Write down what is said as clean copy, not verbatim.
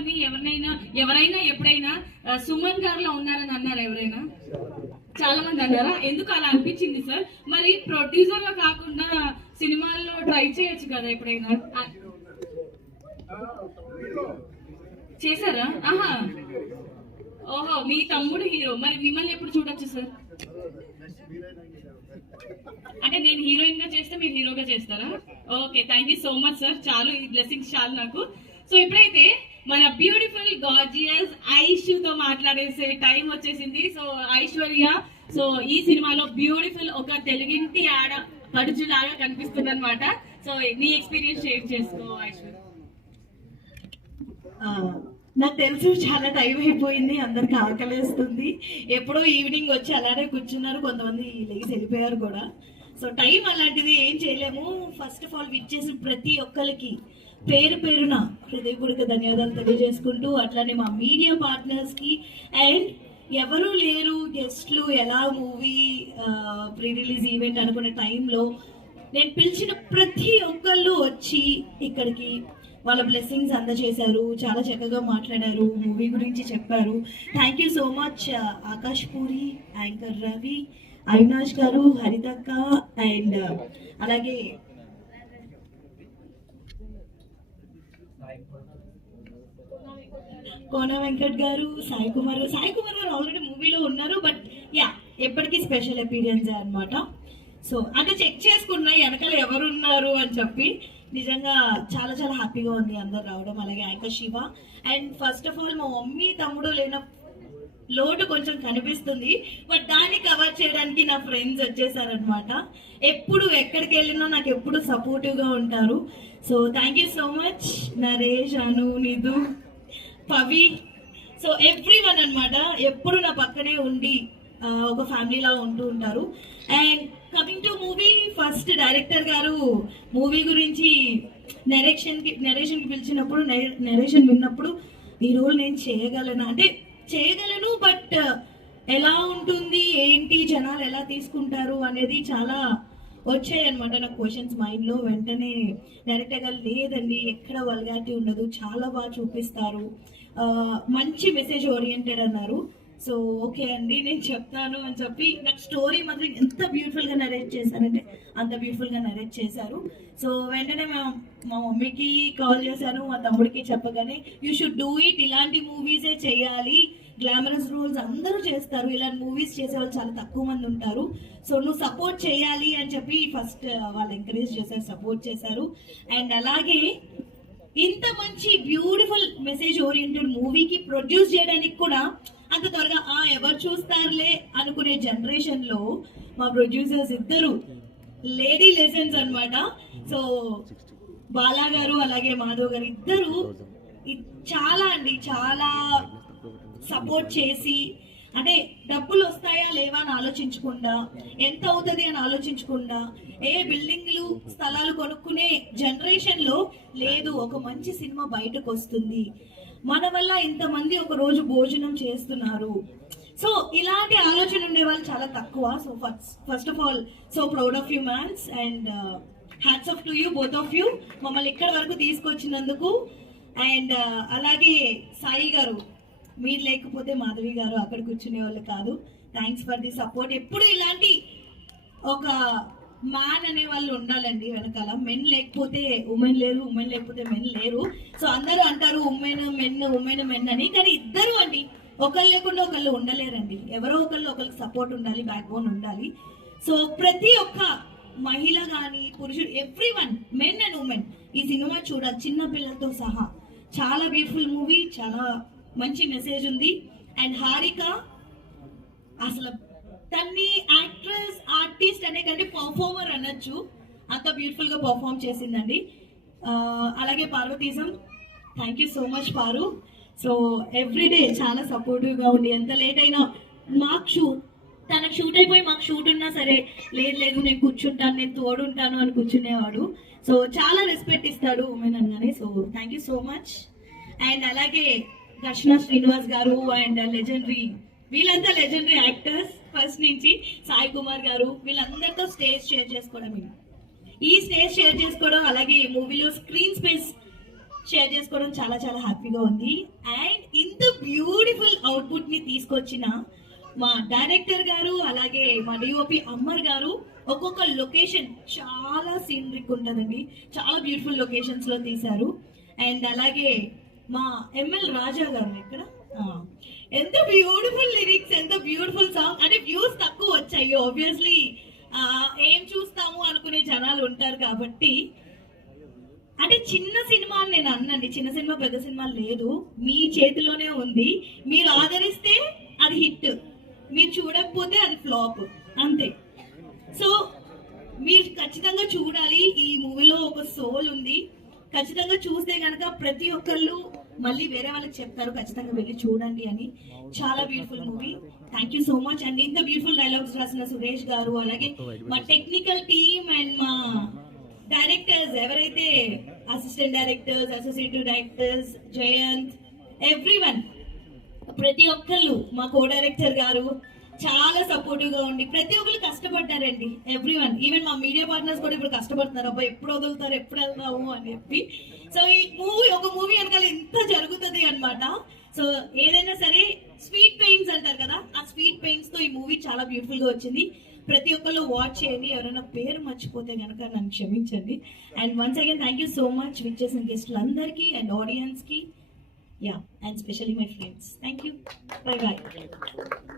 గారిని ఎవరైనా ఎప్పుడైనా సుమన్ గారిలో ఉన్నారని అన్నారు ఎవరైనా? చాలా మంది అన్నారా? ఎందుకు అలా అనిపించింది సార్? మరి ప్రొడ్యూసర్ గా కాకుండా సినిమాల్లో ట్రై చేయొచ్చు కదా ఎప్పుడైనా? చేశారా? ఆహా, ఓహో, మీ తమ్ముడు హీరో, మరి మిమ్మల్ని ఎప్పుడు చూడొచ్చు సార్? అంటే నేను హీరోయిన్ గా చేస్తే మీరు హీరోగా చేస్తారా? Okay, thank you so much sir. చాలు, ఈ బ్లెస్సింగ్స్ చాలు నాకు. సో ఇప్పుడైతే మన బ్యూటిఫుల్ గార్జియస్ ఐషుతో మాట్లాడేసే టైం వచ్చేసింది. సో ఐశ్వర్య, సో ఈ సినిమాలో బ్యూటిఫుల్ ఒక తెలుగింటి ఆడ పడుచులాగా కనిపిస్తుంది అనమాట. సో నీ ఎక్స్పీరియన్స్ షేర్ చేసుకో ఐశ్వర్య. నాకు తెలుసు చాలా టైం అయిపోయింది, అందరికి ఆకలేస్తుంది. ఎప్పుడో ఈవినింగ్ వచ్చి అలానే కూర్చున్నారు, కొంతమంది లేచి వెళ్ళిపోయారు కూడా. సో టైం అలాంటిది, ఏం చేయలేము. ఫస్ట్ ఆఫ్ ఆల్ విచ్చేసిన ప్రతి ఒక్కరికి పేరు పేరున హృదయపూర్వక ధన్యవాదాలు తెలియజేసుకుంటూ, అట్లానే మా మీడియా పార్ట్నర్స్కి అండ్ ఎవరు లేరు గెస్ట్లు, ఎలా మూవీ ప్రీ రిలీజ్ ఈవెంట్ అనుకునే టైంలో నేను పిలిచిన ప్రతి ఒక్కళ్ళు వచ్చి ఇక్కడికి వాళ్ళ బ్లెస్సింగ్స్ అందజేశారు. చాలా చక్కగా మాట్లాడారు, మూవీ గురించి చెప్పారు. Thank you so much Akash puri, anchor Ravi, Avinash గారు, హరితక్క అండ్ అలాగే కోన వెంకట్ గారు, సాయి కుమార్ గారు ఆల్రెడీ మూవీలో ఉన్నారు, బట్ యా ఎప్పటికీ స్పెషల్ అపీరియన్స్ అనమాట. సో అంటే చెక్ చేసుకున్నా వెనకాల ఎవరున్నారు అని చెప్పి. నిజంగా చాలా చాలా హ్యాపీగా ఉంది అందరు రావడం. అలాగే anchor Shiva and first of all మా మమ్మీ తమ్ముడు లేన లోటు కొంచెం కనిపిస్తుంది, బట్ దాన్ని కవర్ చేయడానికి నా ఫ్రెండ్స్ వచ్చేసారనమాట. ఎప్పుడు ఎక్కడికి వెళ్ళినా నాకు ఎప్పుడు సపోర్టివ్గా ఉంటారు. So thank you so much Naresh, Anu, Nidhu, Pavi, so everyone అనమాట. ఎప్పుడు నా పక్కనే ఉండి ఒక ఫ్యామిలీలా ఉంటూ ఉంటారు. And coming to movie, first director గారు మూవీ గురించి నెరేషన్కి పిలిచినప్పుడు, నెరేషన్ విన్నప్పుడు ఈ రోల్ నేను చేయగలను, బట్ ఎలా ఉంటుంది ఏంటి, జనాలు ఎలా తీసుకుంటారు అనేది చాలా వచ్చాయన్నమాట నాకు క్వశ్చన్స్ మైండ్లో. వెంటనే డైరెక్టర్ గారు లేదండి, ఎక్కడ వల్గారిటీ ఉండదు, చాలా బాగా చూపిస్తారు, మంచి మెసేజ్ ఓరియంటెడ్ అన్నారు. సో ఓకే అండి నేను చెప్తాను అని చెప్పి నాకు స్టోరీ మాత్రం ఎంత బ్యూటిఫుల్గా నరేట్ చేశారంటే అంత బ్యూటిఫుల్గా నరేట్ చేశారు. సో వెంటనే మా మమ్మీకి కాల్ చేశాను, మా తమ్ముడికి చెప్పగానే యూ షుడ్ డూ ఇట్, ఇలాంటి మూవీసే చేయాలి, గ్లామరస్ రోల్స్ అందరూ చేస్తారు, ఇలాంటి మూవీస్ చేసేవాళ్ళు చాలా తక్కువ మంది ఉంటారు, సో నువ్వు సపోర్ట్ చేయాలి అని చెప్పి ఫస్ట్ వాళ్ళు ఎంకరేజ్ చేశారు, సపోర్ట్ చేశారు. అండ్ అలాగే ఇంత మంచి బ్యూటిఫుల్ మెసేజ్ ఓరియంటెడ్ మూవీకి ప్రొడ్యూస్ చేయడానికి కూడా అంత త్వరగా ఎవరు చూస్తారులే అనుకునే జనరేషన్లో మా ప్రొడ్యూసర్స్ ఇద్దరు లేడీ లెజెండ్స్ అనమాట. సో బాలా గారు అలాగే మాధవ్ గారు ఇద్దరు చాలా సపోర్ట్ చేసి, అంటే డబ్బులు వస్తాయా లేవా అని ఆలోచించకుండా, ఎంత అవుతుంది అని ఆలోచించకుండా, బిల్డింగ్లు స్థలాలు కొనుక్కునే జనరేషన్లో లేదు, ఒక మంచి సినిమా బయటకు వస్తుంది, మన వల్ల ఇంతమంది ఒక రోజు భోజనం చేస్తున్నారు, సో ఇలాంటి ఆలోచన ఉండే వాళ్ళు చాలా తక్కువ. So first of all so proud of you mans and hats off to you both of you, మమ్మల్ని ఇక్కడ వరకు తీసుకొచ్చినందుకు. అండ్ అలాగే సాయి గారు, మీరు లేకపోతే మాధవి గారు అక్కడ కూర్చునే వాళ్ళు కాదు. Thanks for the support. ఎప్పుడు ఇలాంటి ఒక మ్యాన్ అనే వాళ్ళు ఉండాలండి వెనకాల. మెన్ లేకపోతే ఉమెన్ లేరు, ఉమెన్ లేకపోతే మెన్ లేరు. సో అందరూ అంటారు ఉమెన్ మెన్ అని, కానీ ఇద్దరు అండి ఒకళ్ళు లేకుండా ఒకళ్ళు ఉండలేరండి. ఎవరో ఒకరికి సపోర్ట్ ఉండాలి, బ్యాక్ బోన్ ఉండాలి. సో ప్రతి ఒక్క మహిళ కానీ పురుషుడు, every one, men and women ఈ సినిమా చూడాలి, చిన్న పిల్లలతో సహా. చాలా బ్యూటిఫుల్ మూవీ, చాలా మంచి మెసేజ్ ఉంది. అండ్ హారిక అసలు తన్ని యాక్ట్రెస్ ఆర్టిస్ట్ అనే కంటే పర్ఫార్మర్ అనొచ్చు, అంత బ్యూటిఫుల్గా పర్ఫార్మ్ చేసిందండి. అలాగే పార్వతీజం, thank you so much Paru. So everyday చాలా సపోర్టివ్గా ఉండి, ఎంత లేట్ అయినా తనకు షూట్ అయిపోయి మాకు షూట్ ఉన్నా సరే లేదు నేను కూర్చుంటాను, నేను తోడుంటాను అని కూర్చునేవాడు. సో చాలా రెస్పెక్ట్ ఇస్తాడు ఉమెన్ అనగానే. So thank you so much. And అలాగే దర్శన శ్రీనివాస్ గారు అండ్ లెజెండరీ, వీళ్ళంతా లెజెండరీ యాక్టర్స్ ఫస్ట్ నుంచి, సాయి కుమార్ గారు, వీళ్ళందరితో స్టేజ్ షేర్ చేసుకోవడం, అలాగే మూవీలో స్క్రీన్ స్పేస్ షేర్ చేసుకోవడం చాలా చాలా హ్యాపీగా ఉంది. అండ్ ఇంత బ్యూటిఫుల్ అవుట్పుట్ ని తీసుకొచ్చిన మా డైరెక్టర్ గారు అలాగే మా డిఓపి అమ్మర్ గారు, ఒక్కొక్క లొకేషన్ చాలా సీనరిక్ ఉంటుందండి, చాలా బ్యూటిఫుల్ లొకేషన్స్ లో తీశారు. అండ్ అలాగే మా ఎంఎల్ రాజా గారు ఇక్కడ ఎంత బ్యూటిఫుల్ లిరిక్స్, ఎంత బ్యూటిఫుల్ సాంగ్. అంటే వ్యూస్ తక్కువ వచ్చాయి ఆబ్వియస్లీ, ఏం చూస్తాము అనుకునే జనాలు ఉంటారు కాబట్టి. అంటే చిన్న సినిమా అని నేను అన్నండి, చిన్న సినిమా పెద్ద సినిమా లేదు, మీ చేతిలోనే ఉంది. మీరు ఆదరిస్తే అది హిట్, మీరు చూడకపోతే అది ఫ్లాప్, అంతే. సో మీరు ఖచ్చితంగా చూడాలి, ఈ మూవీలో ఒక సోల్ ఉంది. ఖచ్చితంగా చూస్తే కనుక ప్రతి ఒక్కళ్ళు మళ్ళీ వేరే వాళ్ళకి చెప్తారు ఖచ్చితంగా వెళ్ళి చూడండి అని. చాలా beautiful movie. Thank you so much. And ఇంత బ్యూటిఫుల్ డైలాగ్స్ రాసిన సురేష్ గారు, అలాగే మా టెక్నికల్ టీమ్ అండ్ మా డైరెక్టర్స్, ఎవరైతే assistant directors, associate directors, Jayant, everyone, ప్రతి ఒక్కళ్ళు, మా కో డైరెక్టర్ గారు చాలా సపోర్టివ్ గా ఉండి ప్రతి ఒక్కరు కష్టపడ్డారండి. ఎవ్రీవన్, ఈవెన్ మా మీడియా పార్ట్నర్స్ కూడా ఇప్పుడు కష్టపడుతున్నారు, అబ్బా ఎప్పుడు వదులుతారు, ఎప్పుడు వెళ్తాము అని చెప్పి. సో ఈ మూవీ, ఒక మూవీ వెనకాల ఇంత జరుగుతుంది అనమాట. సో ఏదైనా సరే స్వీట్ పెయిన్స్ అంటారు కదా, ఆ స్వీట్ పెయిన్స్ తో ఈ మూవీ చాలా బ్యూటిఫుల్ గా వచ్చింది. ప్రతి ఒక్కళ్ళు వాచ్ చేయండి. ఎవరైనా పేరు మర్చిపోతే కనుక నన్ను క్షమించండి. And once again thank you so much విచ్చేసిన గెస్టులందరికీ అండ్ ఆడియన్స్ కి, yeah, and specially my friends. Thank you. Bye bye.